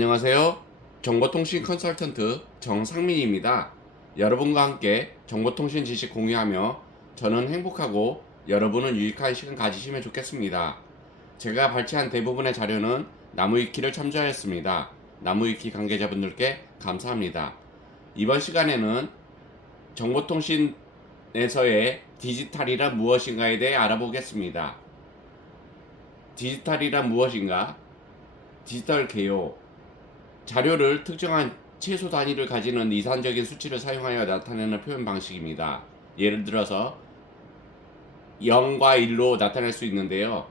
안녕하세요. 정보통신 컨설턴트 정상민입니다. 여러분과 함께 정보통신 지식 공유하며 저는 행복하고 여러분은 유익한 시간 가지시면 좋겠습니다. 제가 발췌한 대부분의 자료는 나무위키를 참조하였습니다. 나무위키 관계자분들께 감사합니다. 이번 시간에는 정보통신에서의 디지털이란 무엇인가에 대해 알아보겠습니다. 디지털이란 무엇인가? 디지털 개요. 자료를 특정한 최소 단위를 가지는 이산적인 수치를 사용하여 나타내는 표현 방식입니다. 예를 들어서 0과 1로 나타낼 수 있는데요.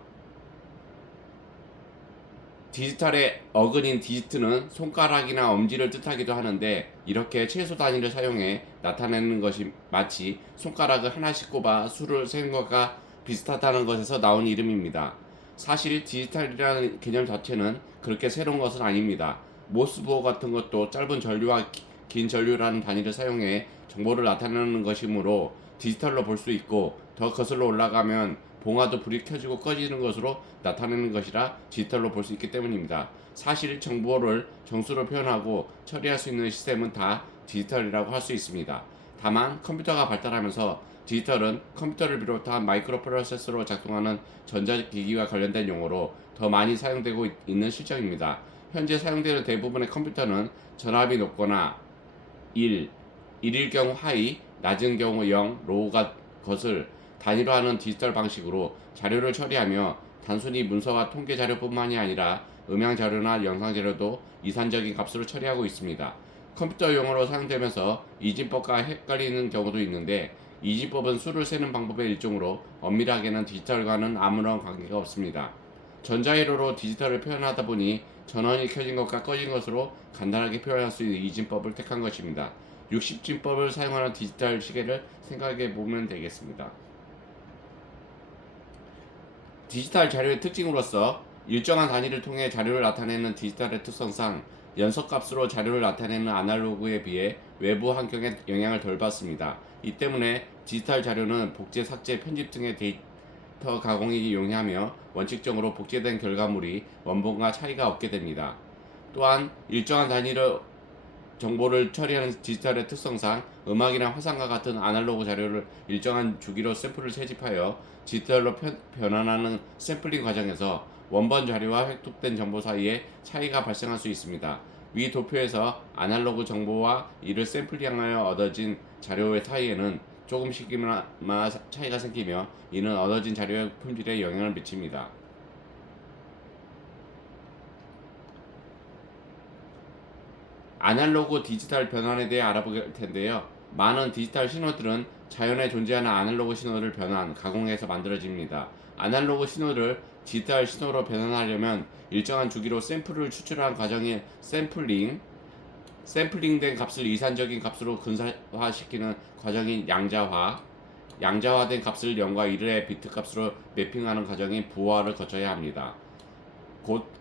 디지털의 어근인 디지트는 손가락이나 엄지를 뜻하기도 하는데, 이렇게 최소 단위를 사용해 나타내는 것이 마치 손가락을 하나씩 꼽아 수를 세는 것과 비슷하다는 것에서 나온 이름입니다. 사실 디지털이라는 개념 자체는 그렇게 새로운 것은 아닙니다. 모스부호 같은 것도 짧은 전류와 긴 전류라는 단위를 사용해 정보를 나타내는 것이므로 디지털로 볼 수 있고, 더 거슬러 올라가면 봉화도 불이 켜지고 꺼지는 것으로 나타내는 것이라 디지털로 볼 수 있기 때문입니다. 사실 정보를 정수로 표현하고 처리할 수 있는 시스템은 다 디지털이라고 할 수 있습니다. 다만 컴퓨터가 발달하면서 디지털은 컴퓨터를 비롯한 마이크로 프로세서로 작동하는 전자기기와 관련된 용어로 더 많이 사용되고 있는 실정입니다. 현재 사용되는 대부분의 컴퓨터는 전압이 높거나 1일 경우 하이, 낮은 경우 0, 로우가 것을 단위로 하는 디지털 방식으로 자료를 처리하며, 단순히 문서와 통계 자료뿐만이 아니라 음향 자료나 영상 자료도 이산적인 값으로 처리하고 있습니다. 컴퓨터 용어로 사용되면서 이진법과 헷갈리는 경우도 있는데, 이진법은 수를 세는 방법의 일종으로 엄밀하게는 디지털과는 아무런 관계가 없습니다. 전자회로로 디지털을 표현하다 보니 전원이 켜진 것과 꺼진 것으로 간단하게 표현할 수 있는 이진법을 택한 것입니다. 60진법을 사용하는 디지털 시계를 생각해 보면 되겠습니다. 디지털 자료의 특징으로서 일정한 단위를 통해 자료를 나타내는 디지털의 특성상 연속값으로 자료를 나타내는 아날로그에 비해 외부 환경에 영향을 덜 받습니다. 이 때문에 디지털 자료는 복제, 삭제, 편집 등의 데이터 가공이 용이하며 원칙적으로 복제된 결과물이 원본과 차이가 없게 됩니다. 또한 일정한 단위로 정보를 처리하는 디지털의 특성상 음악이나 화상과 같은 아날로그 자료를 일정한 주기로 샘플을 채집하여 디지털로 변환하는 샘플링 과정에서 원본 자료와 획득된 정보 사이에 차이가 발생할 수 있습니다. 위 도표에서 아날로그 정보와 이를 샘플링하여 얻어진 자료의 사이에는 조금씩이나마 차이가 생기며, 이는 얻어진 자료의 품질에 영향을 미칩니다. 아날로그 디지털 변환에 대해 알아볼 텐데요. 많은 디지털 신호들은 자연에 존재하는 아날로그 신호를 변환, 가공해서 만들어집니다. 아날로그 신호를 디지털 신호로 변환하려면 일정한 주기로 샘플을 추출하는 과정이 샘플링된 값을 이산적인 값으로 근사화시키는 과정인 양자화된 값을 0과 1의 비트 값으로 매핑하는 과정인 부호화를 거쳐야 합니다. 곧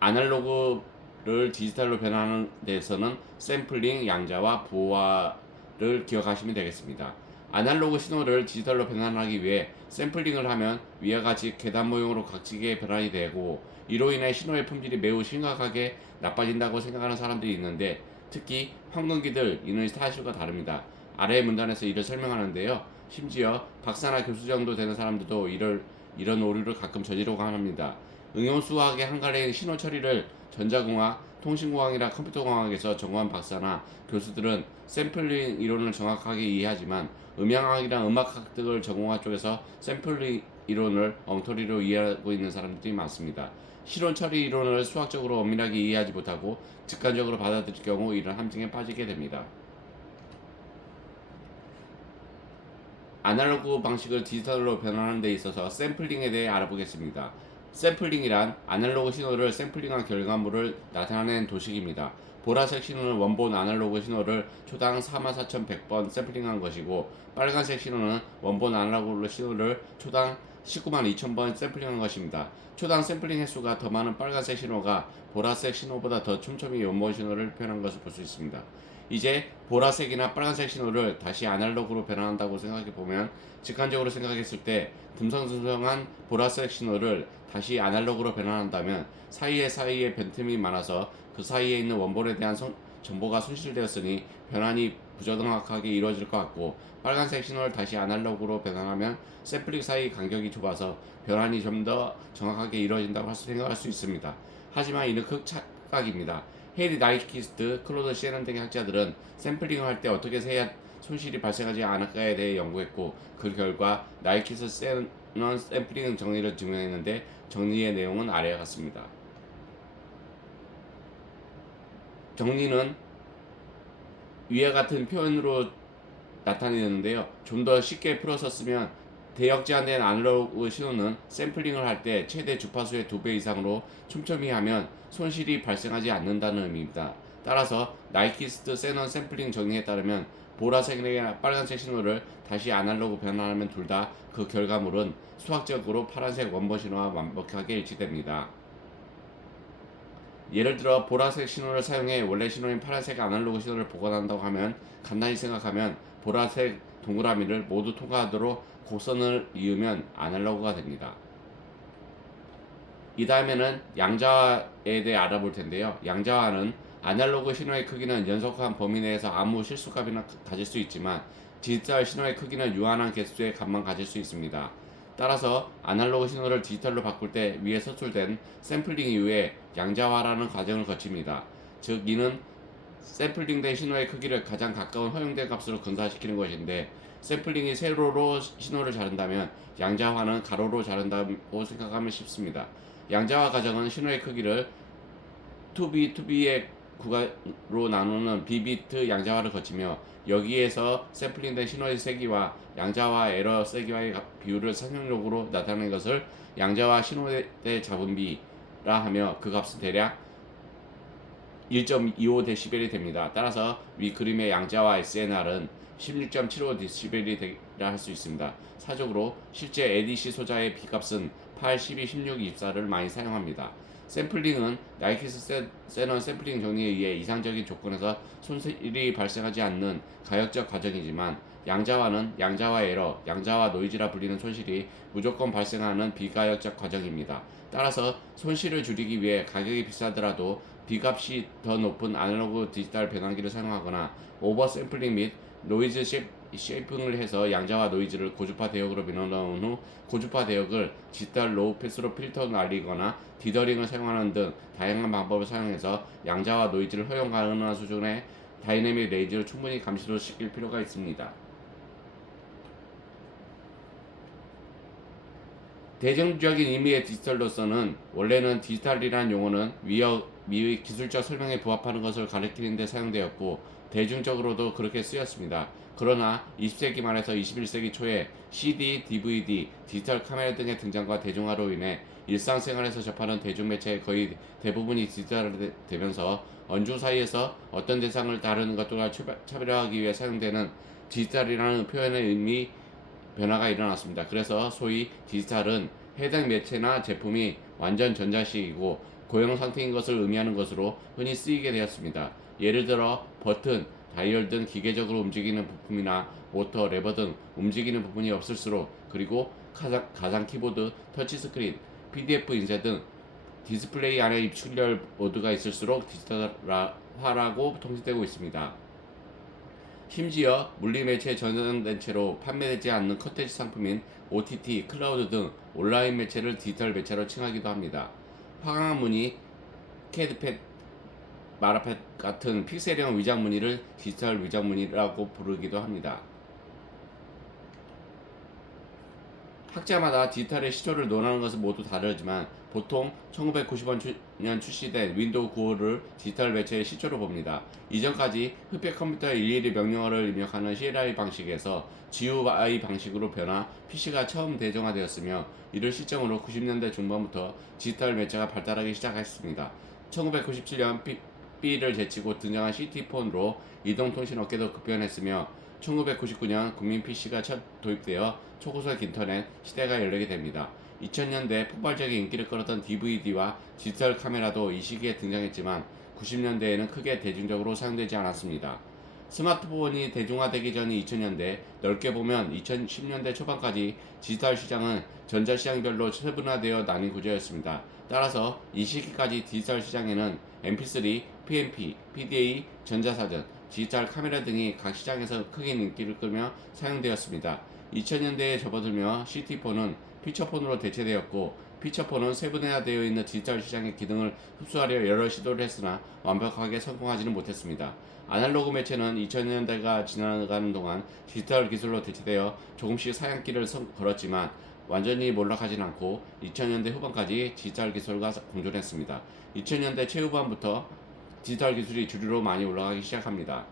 아날로그를 디지털로 변환하는 데서는 샘플링, 양자와 부호화를 기억하시면 되겠습니다. 아날로그 신호를 디지털로 변환하기 위해 샘플링을 하면 위와 같이 계단 모형으로 각지게 변환이 되고, 이로 인해 신호의 품질이 매우 심각하게 나빠진다고 생각하는 사람들이 있는데, 특히 황금기들 이는 사실과 다릅니다. 아래 문단에서 이를 설명하는데요. 심지어 박사나 교수 정도 되는 사람들도 이런 오류를 가끔 저지르고 합니다. 응용수학의 한 가래인 신호 처리를 전자공학, 통신공학이나 컴퓨터공학에서 전공한 박사나 교수들은 샘플링 이론을 정확하게 이해하지만, 음향학이나 음악학 등을 전공한 쪽에서 샘플링 이론을 엉터리로 이해하고 있는 사람들이 많습니다. 실온 처리 이론을 수학적으로 엄밀하게 이해하지 못하고 직관적으로 받아들일 경우 이런 함정에 빠지게 됩니다. 아날로그 방식을 디지털로 변환하는 데 있어서 샘플링에 대해 알아보겠습니다. 샘플링이란 아날로그 신호를 샘플링한 결과물을 나타내는 도식입니다. 보라색 신호는 원본 아날로그 신호를 초당 44,100번 샘플링한 것이고, 빨간색 신호는 원본 아날로그 신호를 초당 192,000번 샘플링한 것입니다. 초당 샘플링 횟수가 더 많은 빨간색 신호가 보라색 신호보다 더 촘촘히 원본 신호를 표현한 것을 볼 수 있습니다. 이제 보라색이나 빨간색 신호를 다시 아날로그로 변환한다고 생각해 보면, 직관적으로 생각했을 때 듬성듬성한 보라색 신호를 다시 아날로그로 변환한다면 사이에 빈틈이 많아서 그 사이에 있는 원본에 대한 정보가 손실되었으니 변환이 부정확하게 이루어질 것 같고, 빨간색 신호를 다시 아날로그로 변환하면 샘플링 사이 간격이 좁아서 변환이 좀 더 정확하게 이루어진다고 생각할 수 있습니다. 하지만 이는 극착각입니다. 헤리 나이키스트, 클로드 시에넌 등의 학자들은 샘플링을 할 때 어떻게 해야 손실이 발생하지 않을까에 대해 연구했고, 그 결과 나이키스 세넌 샘플링 정리를 증명했는데, 정리의 내용은 아래와 같습니다. 정리는 위와 같은 표현으로 나타내는데요. 좀 더 쉽게 풀어서 쓰면, 대역 제한된 아날로그 신호는 샘플링을 할 때 최대 주파수의 2배 이상으로 촘촘히 하면 손실이 발생하지 않는다는 의미입니다. 따라서 나이키스트 세넌 샘플링 정리에 따르면 보라색이나 빨간색 신호를 다시 아날로그 변환하면 둘 다 그 결과물은 수학적으로 파란색 원본 신호와 완벽하게 일치됩니다. 예를 들어 보라색 신호를 사용해 원래 신호인 파란색 아날로그 신호를 복원한다고 하면, 간단히 생각하면 보라색 동그라미를 모두 통과하도록 곡선을 이으면 아날로그가 됩니다. 이 다음에는 양자화에 대해 알아볼 텐데요. 양자화는 아날로그 신호의 크기는 연속한 범위 내에서 아무 실수값이나 가질 수 있지만, 디지털 신호의 크기는 유한한 개수의 값만 가질 수 있습니다. 따라서 아날로그 신호를 디지털로 바꿀 때 위에 서술된 샘플링 이후에 양자화라는 과정을 거칩니다. 즉 이는 샘플링된 신호의 크기를 가장 가까운 허용된 값으로 근사시키는 것인데, 샘플링이 세로로 신호를 자른다면 양자화는 가로로 자른다고 생각하면 쉽습니다. 양자화 과정은 신호의 크기를 2b의 구간으로 나누는 b비트 양자화를 거치며, 여기에서 샘플링된 신호의 세기와 양자화 에러 세기와의 비율을 상형력으로 나타내는 것을 양자화 신호의 잡음비라 하며, 그 값은 대략 1.25dB이 됩니다. 따라서 위 그림의 양자화 SNR은 16.75dB이라 할 수 있습니다. 사적으로 실제 ADC 소자의 B값은 8, 12, 16, 24를 많이 사용합니다. 샘플링은 나이키스 세넌 샘플링 정리에 의해 이상적인 조건에서 손실이 발생하지 않는 가역적 과정이지만, 양자화는 양자화 에러, 양자화 노이즈라 불리는 손실이 무조건 발생하는 비가역적 과정입니다. 따라서 손실을 줄이기 위해 가격이 비싸더라도 B값이 더 높은 아날로그 디지털 변환기를 사용하거나, 오버 샘플링 및 노이즈 쉐이핑을 해서 양자화 노이즈를 고주파 대역으로 밀어넣은 후 고주파 대역을 디지털 로우 패스로 필터 날리거나 디더링을 사용하는 등 다양한 방법을 사용해서 양자화 노이즈를 허용 가능한 수준의 다이내믹 레인지를 충분히 감시시킬 필요가 있습니다. 대중적인 의미의 디지털로서는, 원래는 디지털이라는 용어는 미의 기술적 설명에 부합하는 것을 가리키는 데 사용되었고, 대중적으로도 그렇게 쓰였습니다. 그러나 20세기 말에서 21세기 초에 CD, DVD, 디지털 카메라 등의 등장과 대중화로 인해 일상생활에서 접하는 대중매체의 거의 대부분이 디지털화되면서 언중 사이에서 어떤 대상을 다루는 것들과 차별화하기 위해 사용되는 디지털이라는 표현의 의미 변화가 일어났습니다. 그래서 소위 디지털은 해당 매체나 제품이 완전 전자식이고 고형 상태인 것을 의미하는 것으로 흔히 쓰이게 되었습니다. 예를 들어 버튼, 다이얼 등 기계적으로 움직이는 부품이나 모터, 레버 등 움직이는 부분이 없을수록, 그리고 가상 키보드, 터치스크린, PDF 인쇄 등 디스플레이 안에 입출력 모드가 있을수록 디지털화라고 통칭되고 있습니다. 심지어 물리매체에 전환된 채로 판매되지 않는 컨텐츠 상품인 OTT, 클라우드 등 온라인 매체를 디지털 매체로 칭하기도 합니다. 화강암 무늬, 캐드팻, 마라팻 같은 픽셀형 위장 무늬를 디지털 위장 무늬라고 부르기도 합니다. 학자마다 디지털의 시초를 논하는 것은 모두 다르지만, 보통 1995년 출시된 윈도우 95를 디지털 매체의 시초로 봅니다. 이전까지 흑백 컴퓨터에 일일이 명령어를 입력하는 CLI 방식에서 GUI 방식으로 변화, PC가 처음 대중화되었으며, 이를 시점으로 90년대 중반부터 디지털 매체가 발달하기 시작했습니다. 1997년 B를 제치고 등장한 CT폰으로 이동통신 업계도 급변했으며, 1999년 국민 PC가 첫 도입되어 초고속 인터넷 시대가 열리게 됩니다. 2000년대 폭발적인 인기를 끌었던 DVD와 디지털 카메라도 이 시기에 등장했지만 90년대에는 크게 대중적으로 사용되지 않았습니다. 스마트폰이 대중화되기 전인 2000년대, 넓게 보면 2010년대 초반까지 디지털 시장은 전자시장별로 세분화되어 나뉜 구조였습니다. 따라서 이 시기까지 디지털 시장에는 MP3, PMP, PDA, 전자사전, 디지털 카메라 등이 각 시장에서 크게 인기를 끌며 사용되었습니다. 2000년대에 접어들며 CT폰은 피처폰으로 대체되었고, 피처폰은 세분화되어 있는 디지털 시장의 기능을 흡수하려 여러 시도를 했으나 완벽하게 성공하지는 못했습니다. 아날로그 매체는 2000년대가 지나가는 동안 디지털 기술로 대체되어 조금씩 사양길을 걸었지만 완전히 몰락하진 않고 2000년대 후반까지 디지털 기술과 공존했습니다. 2000년대 최후반부터 디지털 기술이 주류로 많이 올라가기 시작합니다.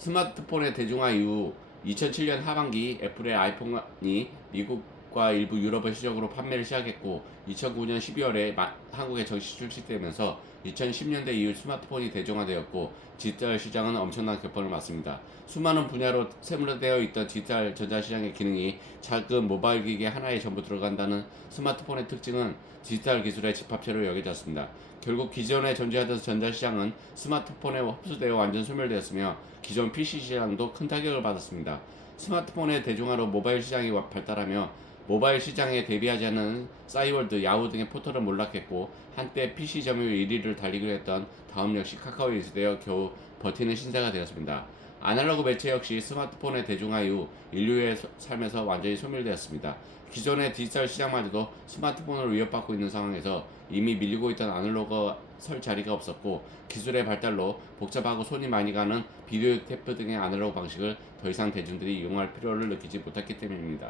스마트폰의 대중화 이후 2007년 하반기 애플의 아이폰이 미국과 일부 유럽을 시작으로 판매를 시작했고 2009년 12월에 한국에 정식 출시되면서 2010년대 이후 스마트폰이 대중화되었고 디지털 시장은 엄청난 격변을 맞습니다. 수많은 분야로 세분화되어 있던 디지털 전자시장의 기능이 작은 모바일 기기 하나에 전부 들어간다는 스마트폰의 특징은 디지털 기술의 집합체로 여겨졌습니다. 결국 기존에 존재하던 전자시장은 스마트폰에 흡수되어 완전 소멸되었으며 기존 PC 시장도 큰 타격을 받았습니다. 스마트폰의 대중화로 모바일 시장이 발달하며 모바일 시장에 대비하지 않은 싸이월드, 야후 등의 포털은 몰락했고 한때 PC 점유율 1위를 달리기로 했던 다음 역시 카카오에 인수되어 겨우 버티는 신세가 되었습니다. 아날로그 매체 역시 스마트폰의 대중화 이후 인류의 삶에서 완전히 소멸되었습니다. 기존의 디지털 시장마저도 스마트폰으로 위협받고 있는 상황에서 이미 밀리고 있던 아날로그가 설 자리가 없었고 기술의 발달로 복잡하고 손이 많이 가는 비디오 테이프 등의 아날로그 방식을 더 이상 대중들이 이용할 필요를 느끼지 못했기 때문입니다.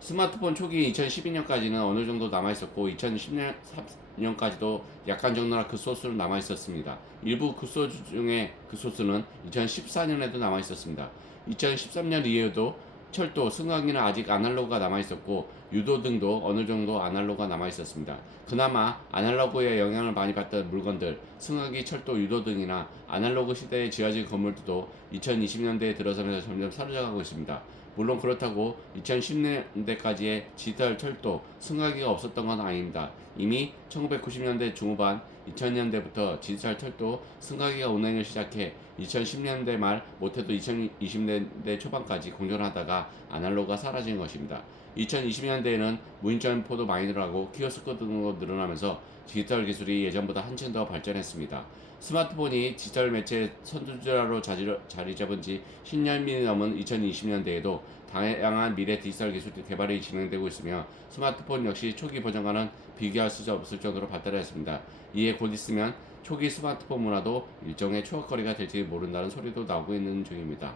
스마트폰 초기 2012년까지는 어느 정도 남아있었고 2010년까지도 약간 정도나 그 소스는 남아있었습니다. 일부 그 소스 중에 그 소스는 2014년에도 남아있었습니다. 2013년 이후에도 철도, 승강기는 아직 아날로그가 남아있었고 유도 등도 어느 정도 아날로그가 남아있었습니다. 그나마 아날로그에 영향을 많이 받던 물건들, 승강기, 철도, 유도 등이나 아날로그 시대에 지어진 건물들도 2020년대에 들어서면서 점점 사라져가고 있습니다. 물론 그렇다고 2010년대까지의 디지털 철도, 승강기가 없었던 건 아닙니다. 이미 1990년대 중후반, 2000년대부터 디지털 철도, 승강기가 운행을 시작해 2010년대 말 못해도 2020년대 초반까지 공존하다가 아날로그가 사라진 것입니다. 2020년대에는 무인점포도 많이 늘어나고 키오스크 등으로 늘어나면서 디지털 기술이 예전보다 한층 더 발전했습니다. 스마트폰이 디지털 매체 선두주자로 자리 잡은 지 10년이 넘은 2020년대에도 다양한 미래 디지털 기술 개발이 진행되고 있으며 스마트폰 역시 초기 버전과는 비교할 수 없을 정도로 발달했습니다. 이에 곧 있으면 초기 스마트폰 문화도 일종의 추억거리가 될지 모른다는 소리도 나오고 있는 중입니다.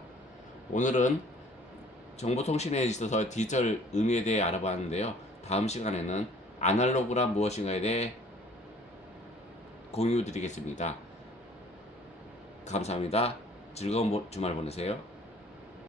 오늘은 정보통신에 있어서 디지털 의미에 대해 알아봤는데요. 다음 시간에는 아날로그란 무엇인가에 대해 공유 드리겠습니다. 감사합니다. 즐거운 주말 보내세요.